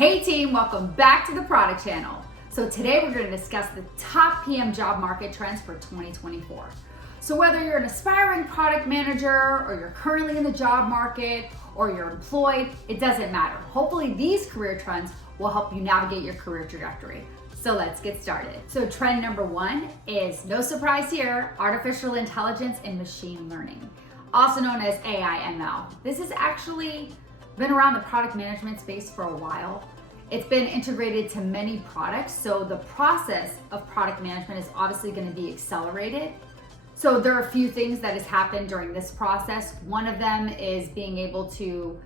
Hey team, welcome back to the product channel. So today we're going to discuss the top PM job market trends for 2024. So whether you're an aspiring product manager or you're currently in the job market or you're employed, it doesn't matter. Hopefully these career trends will help you navigate your career trajectory. So let's get started. So trend number one is, no surprise here, artificial intelligence and machine learning, also known as AI/ML. This has actually been around the product management space for a while. It's been integrated to many products, so the process of product management is obviously going to be accelerated. So there are a few things that has happened during this process. One of them is being able to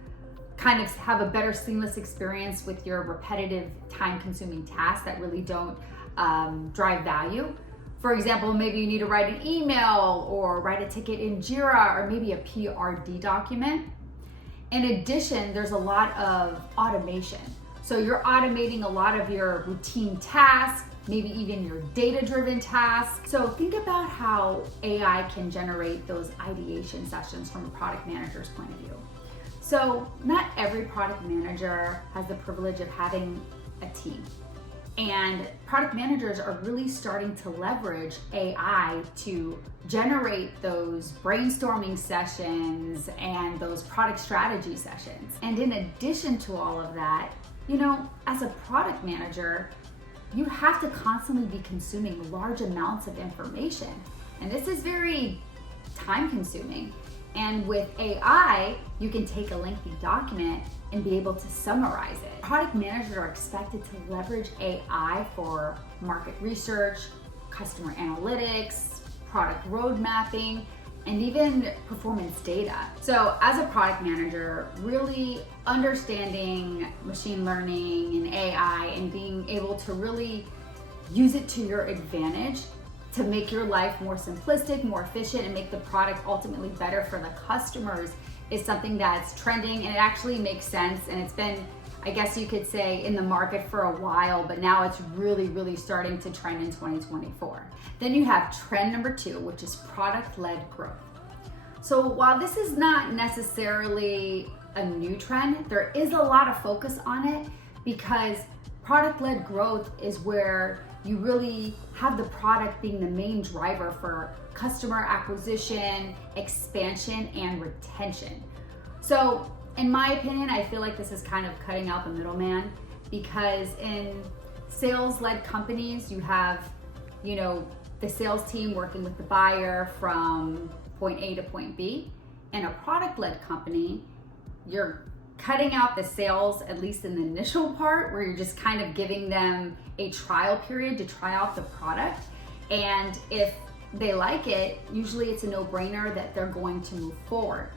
kind of have a better seamless experience with your repetitive time-consuming tasks that really don't drive value. For example, maybe you need to write an email or write a ticket in Jira or maybe a PRD document. In addition, there's a lot of automation. So you're automating a lot of your routine tasks, maybe even your data-driven tasks. So think about how AI can generate those ideation sessions from a product manager's point of view. So not every product manager has the privilege of having a team. And product managers are really starting to leverage AI to generate those brainstorming sessions and those product strategy sessions. And in addition to all of that, as a product manager, you have to constantly be consuming large amounts of information. And this is very time consuming. And with AI, you can take a lengthy document and be able to summarize it. Product managers are expected to leverage AI for market research, customer analytics, product road mapping, and even performance data. So as a product manager, really understanding machine learning and AI and being able to really use it to your advantage to make your life more simplistic, more efficient, and make the product ultimately better for the customers is something that's trending, and it actually makes sense. And it's been, I guess you could say, in the market for a while, but now it's really starting to trend in 2024. Then you have trend number two, which is product-led growth. So while this is not necessarily a new trend, there is a lot of focus on it because product-led growth is where you really have the product being the main driver for customer acquisition, expansion, and retention. So in my opinion, I feel like this is kind of cutting out the middleman, because in sales-led companies, you have, the sales team working with the buyer from point A to point B. In a product-led company, you're cutting out the sales, at least in the initial part, where you're just kind of giving them a trial period to try out the product. And if they like it, usually it's a no-brainer that they're going to move forward.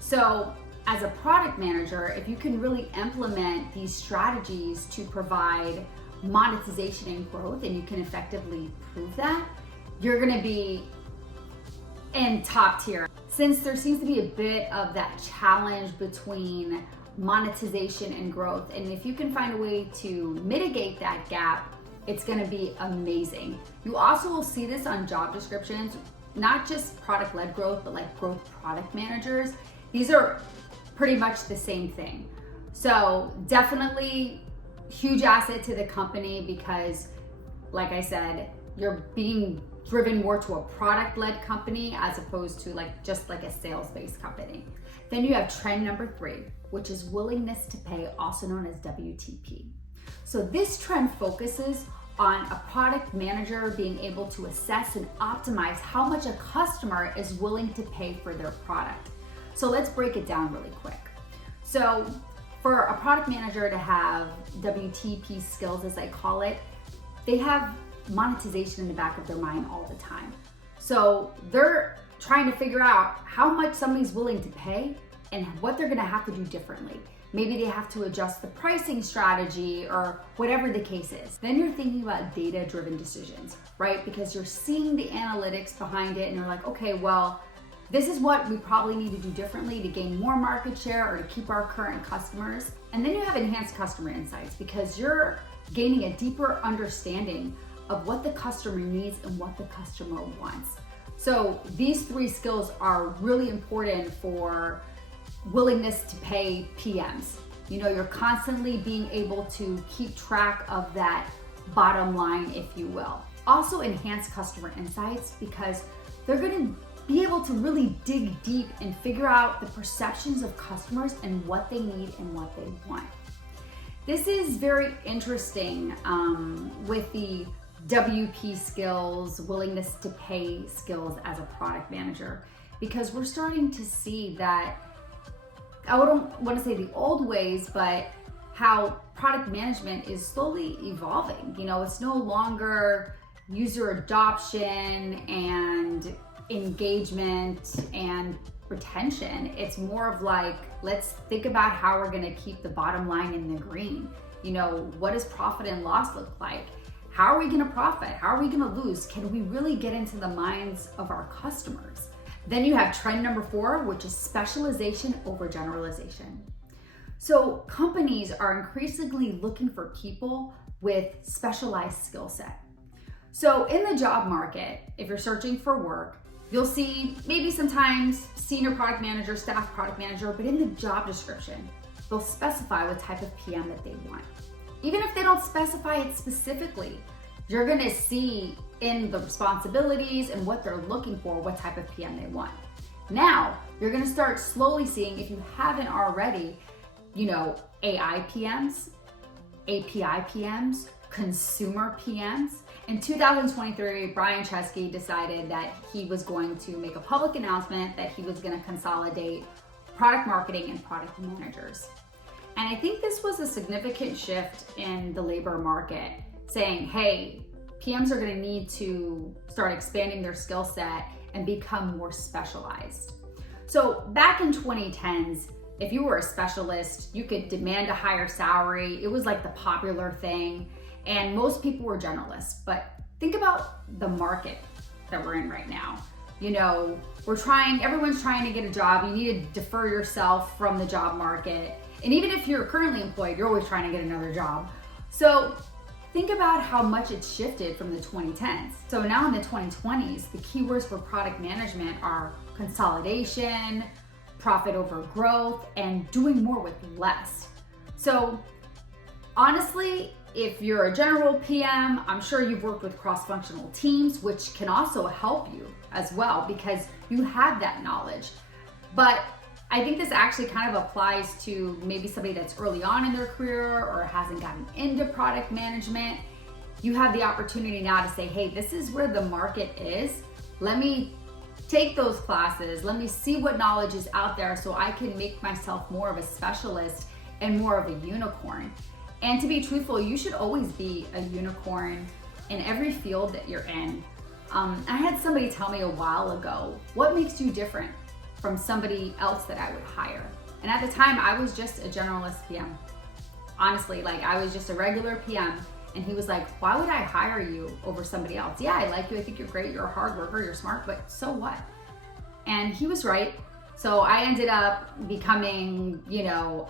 So as a product manager, if you can really implement these strategies to provide monetization and growth, and you can effectively prove that, you're gonna be in top tier. Since there seems to be a bit of that challenge between monetization and growth, and if you can find a way to mitigate that gap, it's gonna be amazing. You also will see this on job descriptions, not just product-led growth, but like growth product managers. These are pretty much the same thing. So definitely huge asset to the company because, like I said, you're being driven more to a product-led company as opposed to just like a sales-based company. Then you have trend number three, which is willingness to pay, also known as WTP. So this trend focuses on a product manager being able to assess and optimize how much a customer is willing to pay for their product. So let's break it down really quick. So for a product manager to have WTP skills, as I call it, they have monetization in the back of their mind all the time. So they're trying to figure out how much somebody's willing to pay and what they're gonna have to do differently. Maybe they have to adjust the pricing strategy or whatever the case is. Then you're thinking about data-driven decisions, right? Because you're seeing the analytics behind it and you're like, okay, well, this is what we probably need to do differently to gain more market share or to keep our current customers. And then you have enhanced customer insights because you're gaining a deeper understanding of what the customer needs and what the customer wants. So these three skills are really important for willingness to pay PMs. You're constantly being able to keep track of that bottom line, if you will. Also enhance customer insights, because they're gonna be able to really dig deep and figure out the perceptions of customers and what they need and what they want. This is very interesting with the WP skills, willingness to pay skills as a product manager, because we're starting to see that, I don't want to say the old ways, but how product management is slowly evolving. It's no longer user adoption and engagement and retention. It's more of like, let's think about how we're going to keep the bottom line in the green. What does profit and loss look like? How are we going to profit? How are we going to lose? Can we really get into the minds of our customers? Then you have trend number 4, which is specialization over generalization. So companies are increasingly looking for people with specialized skill set. So in the job market, if you're searching for work, you'll see maybe sometimes senior product manager, staff product manager, but in the job description, they'll specify what type of PM that they want. Even if they don't specify it specifically, you're gonna see in the responsibilities and what they're looking for, what type of PM they want. Now, you're gonna start slowly seeing, if you haven't already, AI PMs, API PMs, consumer PMs. In 2023, Brian Chesky decided that he was going to make a public announcement that he was going to consolidate product marketing and product managers. And I think this was a significant shift in the labor market, saying, hey, PMs are going to need to start expanding their skill set and become more specialized. So back in 2010s, if you were a specialist, you could demand a higher salary. It was like the popular thing. And most people were generalists, but think about the market that we're in right now. Everyone's trying to get a job. You need to defer yourself from the job market. And even if you're currently employed, you're always trying to get another job. So think about how much it's shifted from the 2010s. So now in the 2020s, the keywords for product management are consolidation, profit over growth, and doing more with less. So honestly, if you're a general PM, I'm sure you've worked with cross-functional teams, which can also help you as well because you have that knowledge. But I think this actually kind of applies to maybe somebody that's early on in their career or hasn't gotten into product management. You have the opportunity now to say, hey, this is where the market is. Let me take those classes. Let me see what knowledge is out there so I can make myself more of a specialist and more of a unicorn. And to be truthful, you should always be a unicorn in every field that you're in. I had somebody tell me a while ago, what makes you different from somebody else that I would hire? And at the time, I was just a generalist PM. Honestly, I was just a regular PM. And he was like, why would I hire you over somebody else? Yeah, I like you. I think you're great. You're a hard worker. You're smart, but so what? And he was right. So I ended up becoming,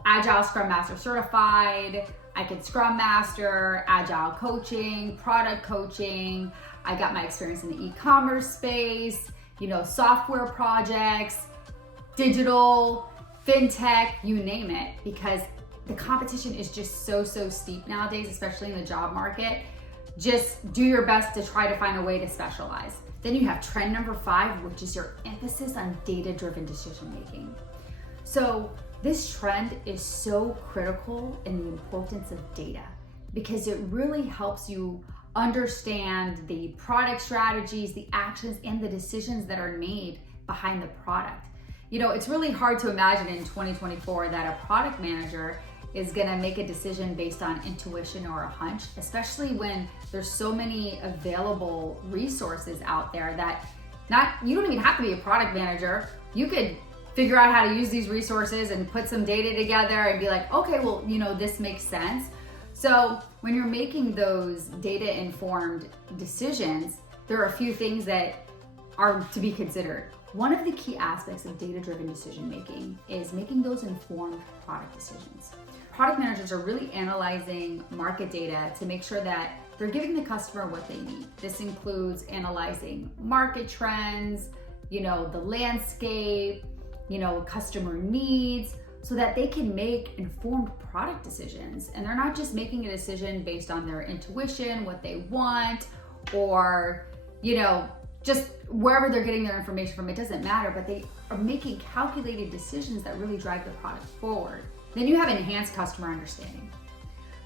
Agile Scrum Master certified. I could Scrum Master, Agile coaching, product coaching. I got my experience in the e-commerce space, software projects, digital, fintech, you name it, because the competition is just so steep nowadays, especially in the job market. Just do your best to try to find a way to specialize. Then you have trend number 5, which is your emphasis on data-driven decision-making. So this trend is so critical in the importance of data because it really helps you understand the product strategies, the actions, and the decisions that are made behind the product. It's really hard to imagine in 2024 that a product manager is gonna make a decision based on intuition or a hunch, especially when there's so many available resources out there that you don't even have to be a product manager. You could figure out how to use these resources and put some data together and be like, okay, well, this makes sense. So when you're making those data-informed decisions, there are a few things that are to be considered. One of the key aspects of data-driven decision-making is making those informed product decisions. Product managers are really analyzing market data to make sure that they're giving the customer what they need. This includes analyzing market trends, the landscape, customer needs, so that they can make informed product decisions. And they're not just making a decision based on their intuition, what they want, or, just wherever they're getting their information from, it doesn't matter, but they are making calculated decisions that really drive the product forward. Then you have enhanced customer understanding.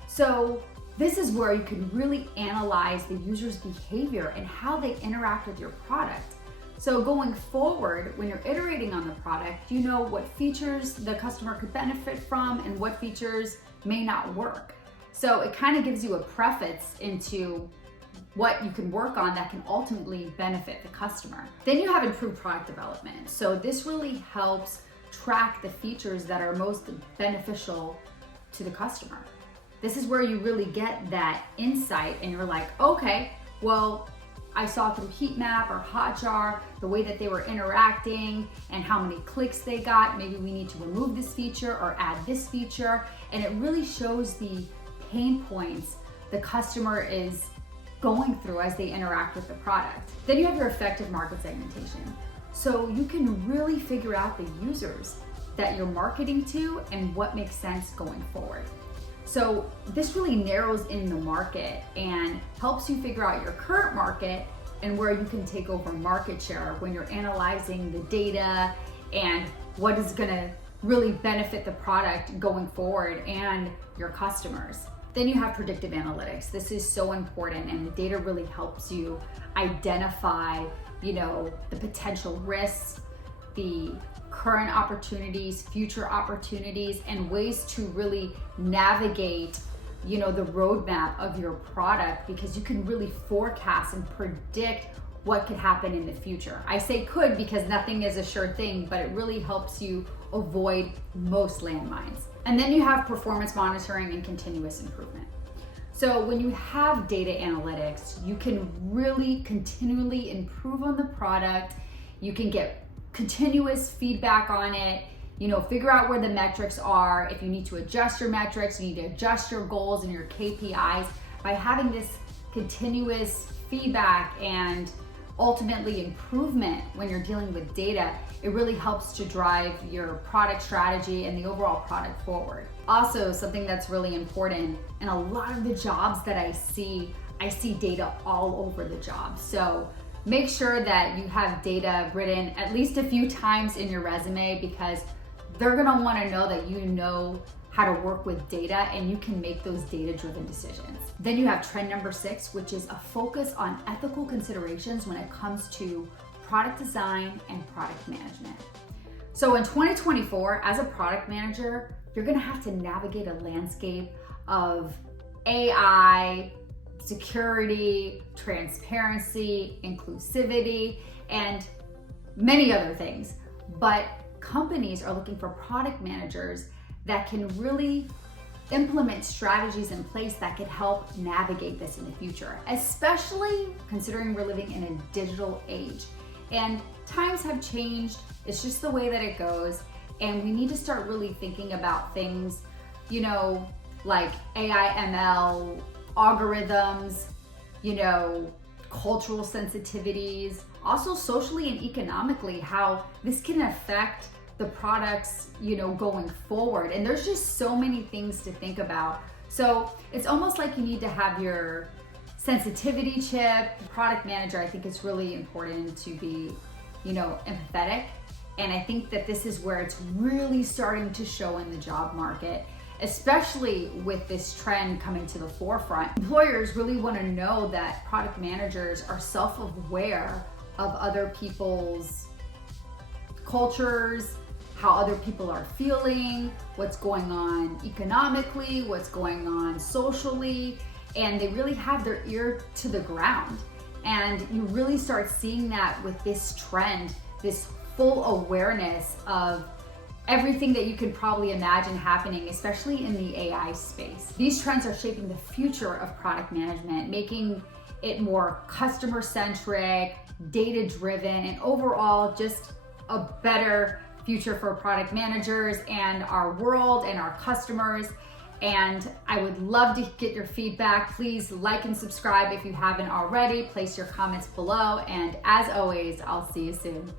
So this is where you can really analyze the user's behavior and how they interact with your product. So going forward, when you're iterating on the product, you know what features the customer could benefit from and what features may not work. So it kind of gives you a preface into what you can work on that can ultimately benefit the customer. Then you have improved product development. So this really helps track the features that are most beneficial to the customer. This is where you really get that insight and you're like, okay, well, I saw through heat map or Hotjar the way that they were interacting and how many clicks they got. Maybe we need to remove this feature or add this feature. And it really shows the pain points the customer is going through as they interact with the product. Then you have your effective market segmentation. So you can really figure out the users that you're marketing to and what makes sense going forward. So this really narrows in the market and helps you figure out your current market and where you can take over market share when you're analyzing the data and what is gonna really benefit the product going forward and your customers. Then you have predictive analytics. This is so important, and the data really helps you identify, the potential risks, the current opportunities, future opportunities, and ways to really navigate, the roadmap of your product, because you can really forecast and predict what could happen in the future. I say could because nothing is a sure thing, but it really helps you avoid most landmines. And then you have performance monitoring and continuous improvement. So when you have data analytics, you can really continually improve on the product. You can get continuous feedback on it, figure out where the metrics are. If you need to adjust your metrics, you need to adjust your goals and your KPIs. By having this continuous feedback and ultimately improvement when you're dealing with data, it really helps to drive your product strategy and the overall product forward. Also, something that's really important, and a lot of the jobs that I see data all over the job. So make sure that you have data written at least a few times in your resume, because they're gonna wanna know that you know how to work with data and you can make those data-driven decisions. Then you have trend number 6, which is a focus on ethical considerations when it comes to product design and product management. So in 2024, as a product manager, you're gonna have to navigate a landscape of AI, security, transparency, inclusivity, and many other things. But companies are looking for product managers that can really implement strategies in place that could help navigate this in the future, especially considering we're living in a digital age. And times have changed, it's just the way that it goes. And we need to start really thinking about things, like AI, ML, algorithms, cultural sensitivities, also socially and economically, how this can affect the products, going forward. And there's just so many things to think about. So it's almost like you need to have your sensitivity chip. Product manager, I think it's really important to be, empathetic. And I think that this is where it's really starting to show in the job market, especially with this trend coming to the forefront. Employers really want to know that product managers are self-aware of other people's cultures, how other people are feeling, what's going on economically, what's going on socially, and they really have their ear to the ground. And you really start seeing that with this trend, this full awareness of everything that you could probably imagine happening, especially in the AI space. These trends are shaping the future of product management, making it more customer-centric, data-driven, and overall just a better future for product managers and our world and our customers. And I would love to get your feedback. Please like and subscribe if you haven't already. Place your comments below. And as always, I'll see you soon.